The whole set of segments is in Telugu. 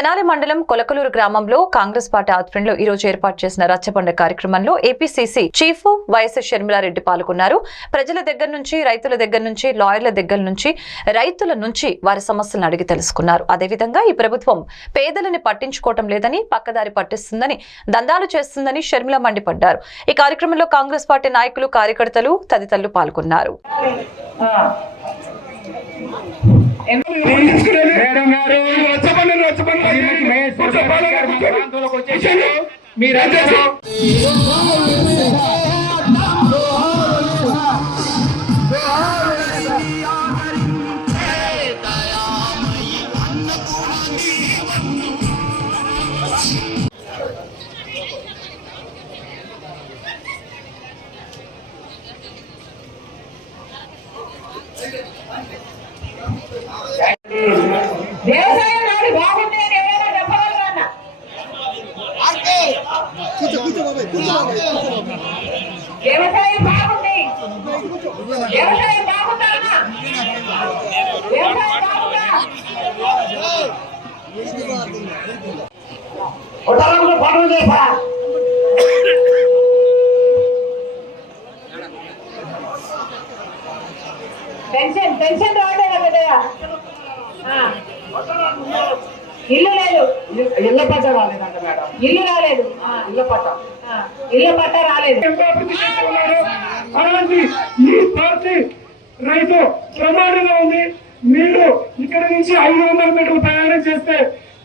తెనాలి మండలం కొలకలూరు గ్రామంలో కాంగ్రెస్ పార్టీ ఆధ్వర్యంలో ఈ రోజు ఏర్పాటు చేసిన రచ్చబండ కార్యక్రమంలో ఏపీసీసీ చీఫ్ వైఎస్ షర్మిలారెడ్డి పాల్గొన్నారు. ప్రజల దగ్గర నుంచి రైతుల దగ్గర నుంచి లాయర్ల దగ్గర నుంచి రైతుల నుంచి వారి సమస్యలను అడిగి తెలుసుకున్నారు. అదేవిధంగా ఈ ప్రభుత్వం పేదలని పట్టించుకోవటం లేదని పక్కదారి పట్టిస్తుందని దందాలు చేస్తుందని షర్మిల మండిపడ్డారు. ఈ కార్యక్రమంలో కాంగ్రెస్ పార్టీ నాయకులు కార్యకర్తలు తదితరులు పాల్గొన్నారు. మేడం గారు వచ్చేసారు వ్యవసాయం బాగుంది వ్యవసాయం బాగుందా? వ్యవసాయం పనులు చేసా పెన్షన్ పెన్షన్ రావట్లేదా. ఇల్లు లేదు. ఇళ్ళ పట్ట రాలేదంట మేడం. ఇల్లు రాలేదు. ఇళ్ళ పట్ట. ఇల్లు పట్ట రాలేదు. అలాంటి ఈ పార్టీ రైతు ప్రమాదంగా ఉంది. మీరు ఇక్కడ నుంచి ఐదు వందల మీటర్లు ప్రయాణం చేస్తే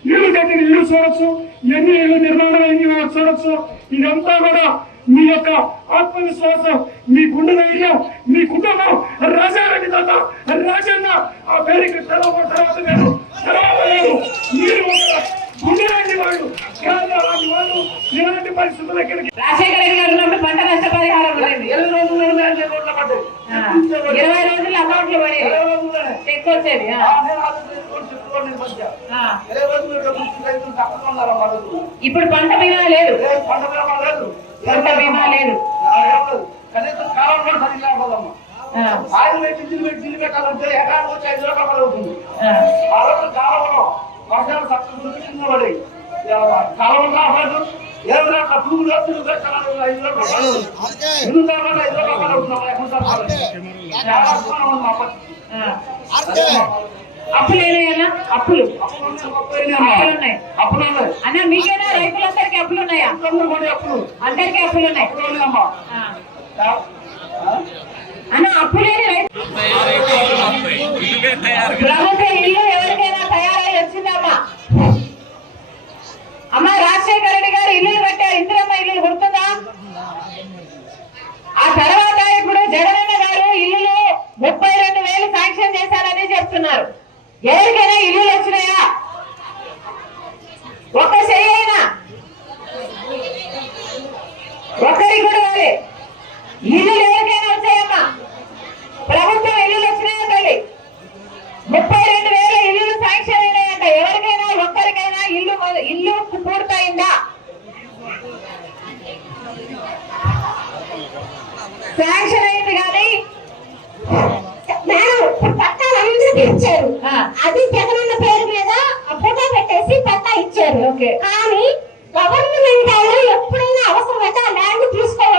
ఇల్లు కట్టిన ఇల్లు చూడొచ్చు. ఎన్ని ఇల్లు నిర్మాణం అయింది చూడొచ్చు. ఇదంతా కూడా మీ యొక్క ఆత్మవిశ్వాసం మీ గుండె ధైర్యం మీ కుటుంబం. రాజారెడ్డి తాత రాజన్న ఆ పేరుకి తెలవ తర్వాత నేను ఇలాంటి పరిస్థితులు ఎక్కడికి రాజశేఖర రెడ్డి గారు ఉన్నప్పుడు పంట నష్టపరిహారం. ఎన్ని రోజులు రోడ్ల పడ్డాయి? ఆ. ఇరవై రోజులు అకౌంట్లో పడేది ఇరవై. చెక్ వచ్చేది. ఇరవై. ఇప్పుడు పంట బీమా లేదు పంట బీమా లేదు. పంట బీమా లేదు. కనీసం కాలం కూడా సరిగ్గా అవ్వదమ్మా. ఆ. ఆయిల్ పెట్టి పెట్టాలంటే ఎకరానికి వచ్చి ఐదు రూపాయలు అవుతుంది ఆ. ఆ రోజు కాలంలో వర్షాలు పడి కాలం అట్లా పురుగులు వచ్చి పెట్టాలని ఐదు రూపాయలు ఐదు రూపాయలు ఆ. అప్పులు అప్పులు అప్పులున్నాయి అప్పుడు అన్న మీకైనా రైతులందరికీ అప్పులు ఉన్నాయా అందరికీ అప్పులు ఉన్నాయి. అన్న అప్పు లేని రైతు ప్రభుత్వ ఇల్లు ఎవరికైనా తయారై వచ్చిందమ్మా అమ్మ రాజశేఖర రెడ్డి గారు ఇల్లు కట్టారు ఇందిరమ్మ ఇల్లు గుర్తుందా ఆ తర్వాత ఇప్పుడు జగనన్న గారు ఇల్లులు ముప్పై రెండు వేలు శాంక్షన్ చేశారని చెప్తున్నారు ఎవరికైనా ఇల్లులు వచ్చినాయా? ఒక్క చెయ్యి అయినా? ఒక్కరికి కూడా రాలే ఇల్లులు ఎవరికైనా వచ్చాయమ్మా? ప్రభుత్వం ఇల్లు వచ్చినాయా తల్లి? ముప్పై రెండు వేల ఇల్లులు శాంక్షన్ అయినాయంట. ఎవరికైనా ఒక్కరికైనా ఇల్లు ఇల్లు పూర్తయిందా? இருக்கு